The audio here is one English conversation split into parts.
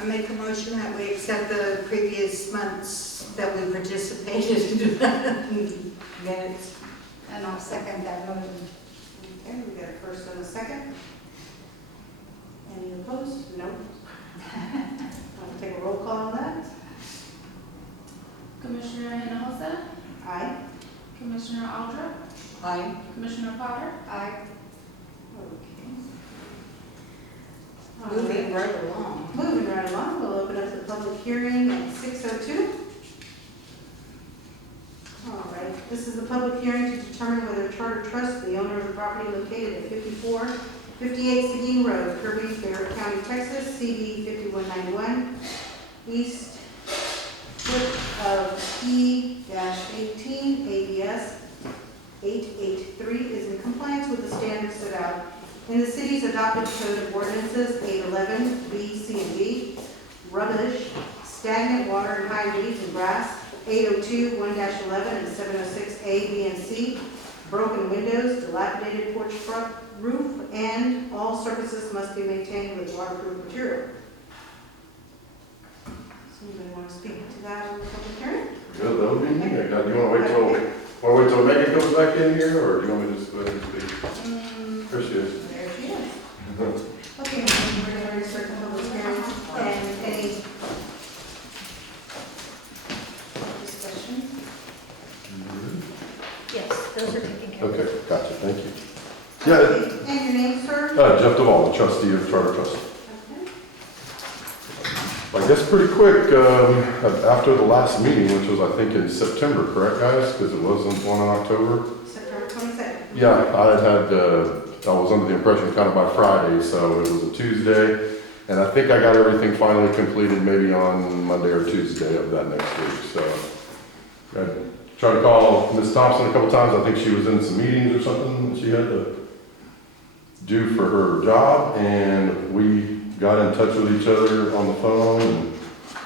I make a motion that we accept the previous months that we participated in minutes. And I'll second that motion. Okay, we got a first and a second. Any opposed? No. I'll take a roll call on that. Commissioner Hinojosa, Aye. Commissioner Aldra, Aye. Commissioner Potter, Aye. Okay. Moving right along. Moving right along, we'll open up the public hearing at 6:02. All right, this is the public hearing to determine whether Charter Trust, the owner of the property located at 5458 Seguin Road, Kirby, Barrett County, Texas, CB 5191, east foot of E-18 ABS 883 is in compliance with the standards set out in the city's adopted code of ordinances 811 B, C, and D, rubbish, stagnant water and high weeds and grass, 802 1-11 and 706 A, B, and C, broken windows, dilapidated porch front roof, and all surfaces must be maintained with waterproof material. Does anybody want to speak to that on the public hearing? Good, that would be me. Do you want to wait till Megan comes back in here, or do you want me to just go ahead and speak? There she is. There she is. Okay, we're going to restart the public hearing, and any discussion? Yes, those are taken care of. Okay, gotcha, thank you. Yeah, Okay, and your name, sir? Jeff Duvall, the trustee of Charter Trust. Okay. I guess pretty quick, after the last meeting, which was I think in September, correct guys? Because it wasn't one in October. September 22nd. Yeah, I was under the impression kind of by Friday, so it was a Tuesday. And I think I got everything finally completed maybe on Monday or Tuesday of that next week, so. I tried to call Ms. Thompson a couple times. I think she was in some meetings or something she had to do for her job, and we got in touch with each other on the phone and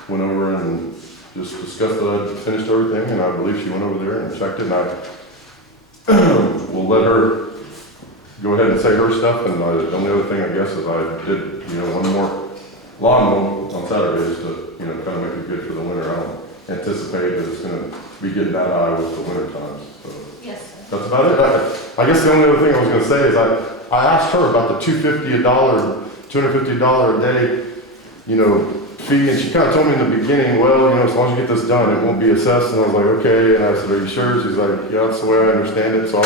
went over and just discussed that I'd finished everything, and I believe she went over there and checked it, and I will let her go ahead and say her stuff, and the only other thing I guess is I did, one more lawn mow on Saturdays to, kind of make it good for the winter. I don't anticipate that it's gonna be getting that high with the winter times, so. Yes, sir. That's about it. I guess the only other thing I was going to say is I asked her about the $250 a day, fee, and she kind of told me in the beginning, well, as long as you get this done, it won't be assessed. And I was like, okay. And I said, are you sure? She's like, yeah, that's the way I understand it. So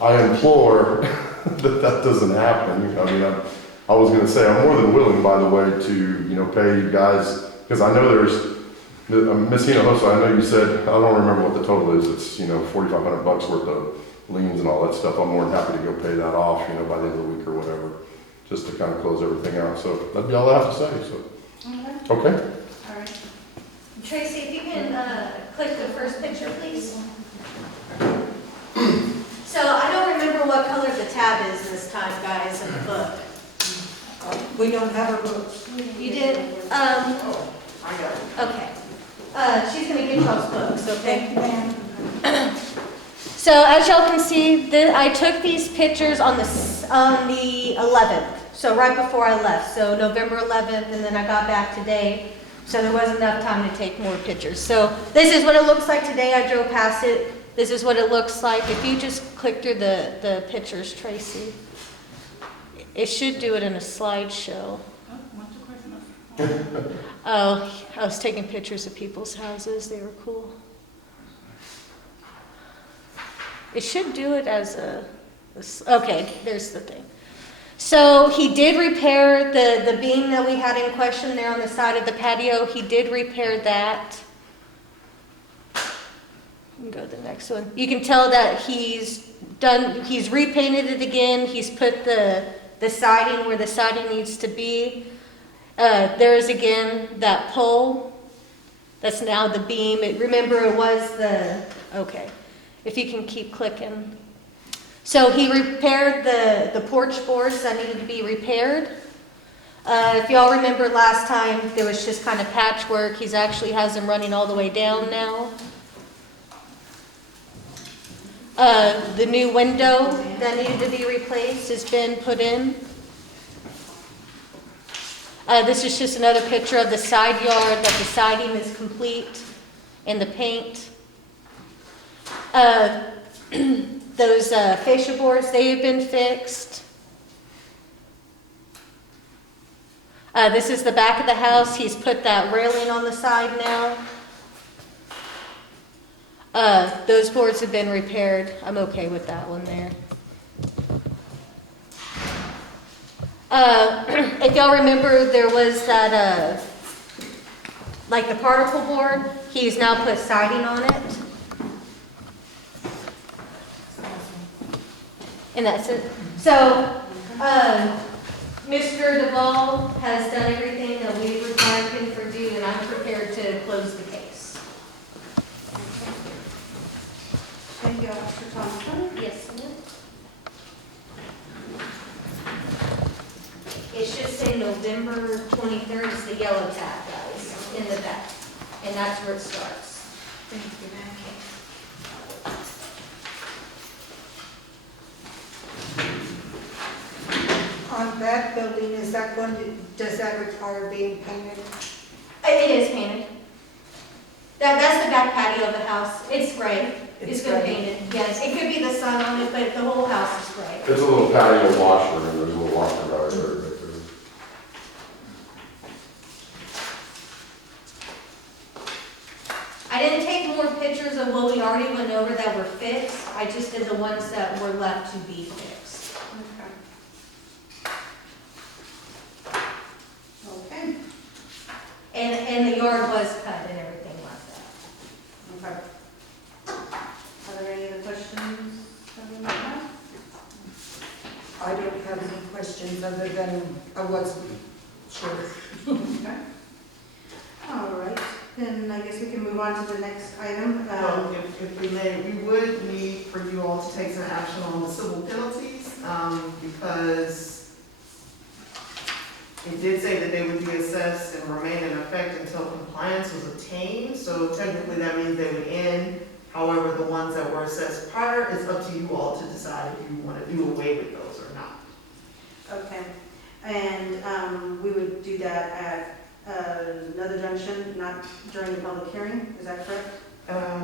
I implore that doesn't happen. I was going to say I'm more than willing, by the way, to pay you guys, because I know there's. Ms. Hinojosa, I know you said, I don't remember what the total is, it's, $4,500 worth of liens and all that stuff. I'm more than happy to go pay that off, by the end of the week or whatever, just to kind of close everything out. So that'd be all I have to say, so. Okay. All right. Tracy, if you can click the first picture, please. So I don't remember what color the tab is this time, guys, in the book. We don't have our books. You did? Oh, I got it. Okay. She's gonna get y'all's books, okay? Thank you, ma'am. So as y'all can see, I took these pictures on the 11th, so right before I left, so November 11th, and then I got back today, so there wasn't enough time to take more pictures. So this is what it looks like today. I drove past it. This is what it looks like. If you just click through the pictures, Tracy, it should do it in a slideshow. Oh, I was taking pictures of people's houses. They were cool. It should do it as okay, there's the thing. So he did repair the beam that we had in question there on the side of the patio. He did repair that. You can go to the next one. You can tell that he's repainted it again. He's put the siding where the siding needs to be. There is again that pole. That's now the beam. Remember it was okay. If you can keep clicking. So he repaired the porch boards that needed to be repaired. If y'all remember last time, there was just kind of patchwork. He's actually has them running all the way down now. The new window that needed to be replaced has been put in. This is just another picture of the side yard, that the siding is complete and the paint. Those fascia boards, they have been fixed. This is the back of the house. He's put that railing on the side now. Those boards have been repaired. I'm okay with that one there. If y'all remember, there was that, like the particle board, he's now put siding on it. And that's it. So, Mr. Duvall has done everything that we required him to do, and I'm prepared to close the case. Thank you, Officer Thompson. Yes, ma'am. It should say November 23rd is the yellow tab, guys, in the back. And that's where it starts. Thank you, ma'am. On that building, is that going to, does that require being painted? It is painted. That's the back patio of the house. It's gray. It's been gray. painted. Yes, it could be the sun on it, but the whole house is gray. It's a little patio washer, and there's a little washer right there. I didn't take more pictures of what we already went over that were fixed. I just did the ones that were left to be fixed. Okay. And the yard was cut and everything like that. Okay. Are there any other questions that we might have? I don't have any questions other than I wasn't sure. Okay. All right, then I guess we can move on to the next item. Well, if we may, we would need for you all to take some action on the civil penalties, because it did say that they would be assessed and remain in effect until compliance was obtained, so technically that means they would end. However, the ones that were assessed prior, it's up to you all to decide if you want to do away with those or not. Okay, and we would do that at another junction, not during the public hearing, is that correct?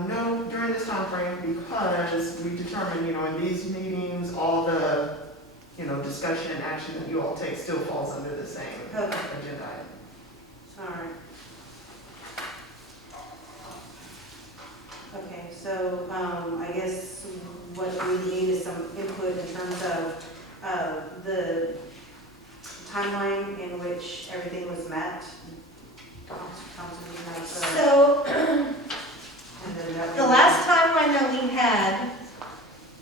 No, during this time frame, because we determined, in these meetings, all the, discussion and action that you all take still falls under the same Okay. agenda item. All right. Okay, so I guess what we need is some input in terms of the timeline in which everything was met. Thompson, you have, So, and then that the would- last timeline that we had,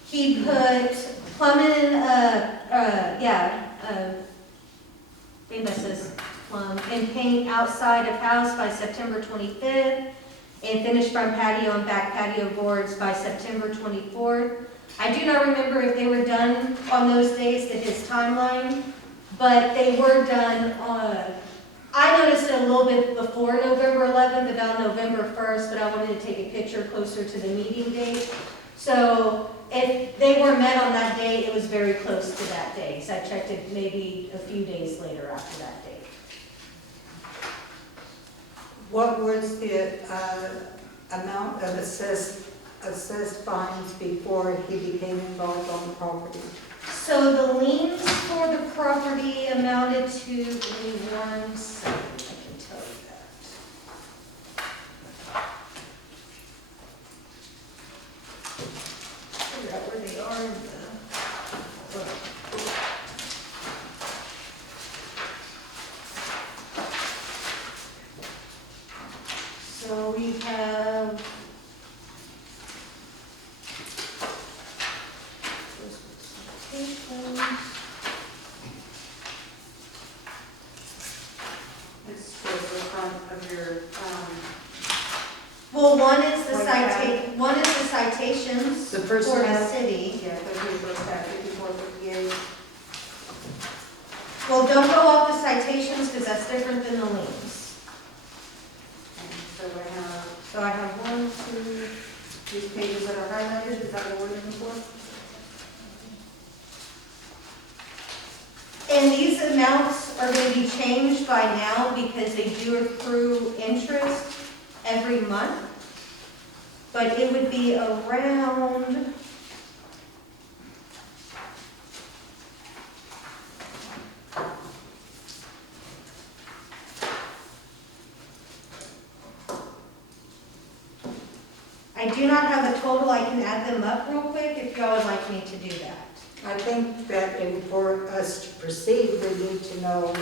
he put plumbing, I think that says plumb, and paint outside of house by September 25th, and finish front patio and back patio boards by September 24th. I do not remember if they were done on those days to his timeline, but they were done I noticed it a little bit before November 11th, about November 1st, but I wanted to take a picture closer to the meeting date. So if they were met on that date, it was very close to that day. So I checked it maybe a few days later after that date. What was the amount of assessed fines before he became involved on the property? So the liens for the property amounted to, give me 1 second, I can tell you that. Figure out where they are in the. So we have. It's towards the front of your, Well, one is the Like citations The first for the tab? city. yeah, 31st, 54, 58. Well, don't go off the citations because that's different than the liens. So I have 1, 2, these pages that are highlighted, is that what we're looking for? And these amounts are gonna be changed by now because they do accrue interest every month. But it would be around, I do not have a total, I can add them up real quick if y'all would like me to do that. I think that for us to proceed, we need to know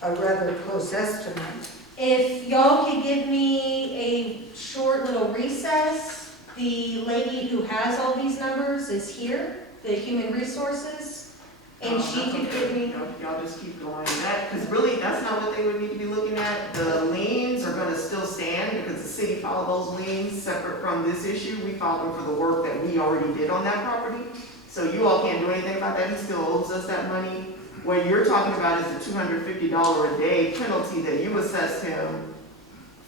a rather close estimate. If y'all could give me a short little recess, the lady who has all these numbers is here, the human resources, and she could give me. Y'all just keep going. Because really, that's not what they would need to be looking at. The liens are gonna still stand because the city filed those liens separate from this issue. We filed them for the work that we already did on that property. So you all can't do anything about that. He still owes us that money. What you're talking about is the $250 a day penalty that you assessed him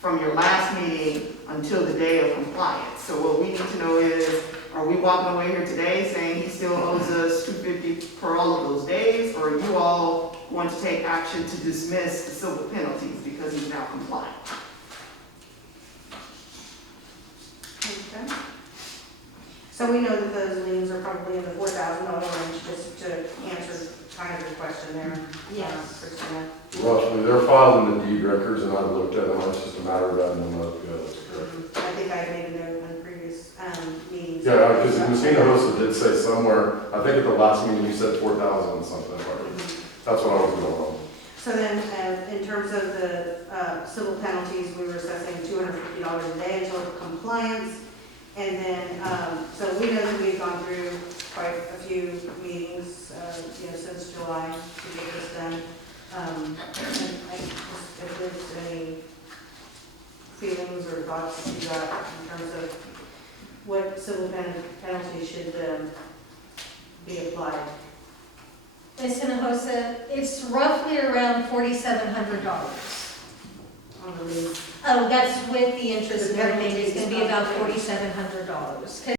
from your last meeting until the day of compliance. So what we need to know is, are we walking away here today saying he still owes us $250 for all of those days? Or are you all going to take action to dismiss the civil penalties because he's now compliant? Okay. So we know that those liens are probably in the $4,000 range, just to answer kind of your question there. Yes. Christina. Roughly, they're filed in the deed records, and I've looked at them, it's just a matter of adding them up, yeah, that's correct. I think I made a note on previous meetings. Yeah, because Christina Hossa did say somewhere, I think at the last meeting, you said 4,000 something, right? That's what I was going on. So then, in terms of the civil penalties, we were assessing $250 a day until compliance. And then, so we know that we've gone through quite a few meetings, since July to get this done. And if there's any feelings or thoughts that you got in terms of what civil penalties should be applied. Ms. Hinojosa, it's roughly around $4,700. On the lease. Oh, that's with the interest and everything, it's gonna be about $4,700. $4,700.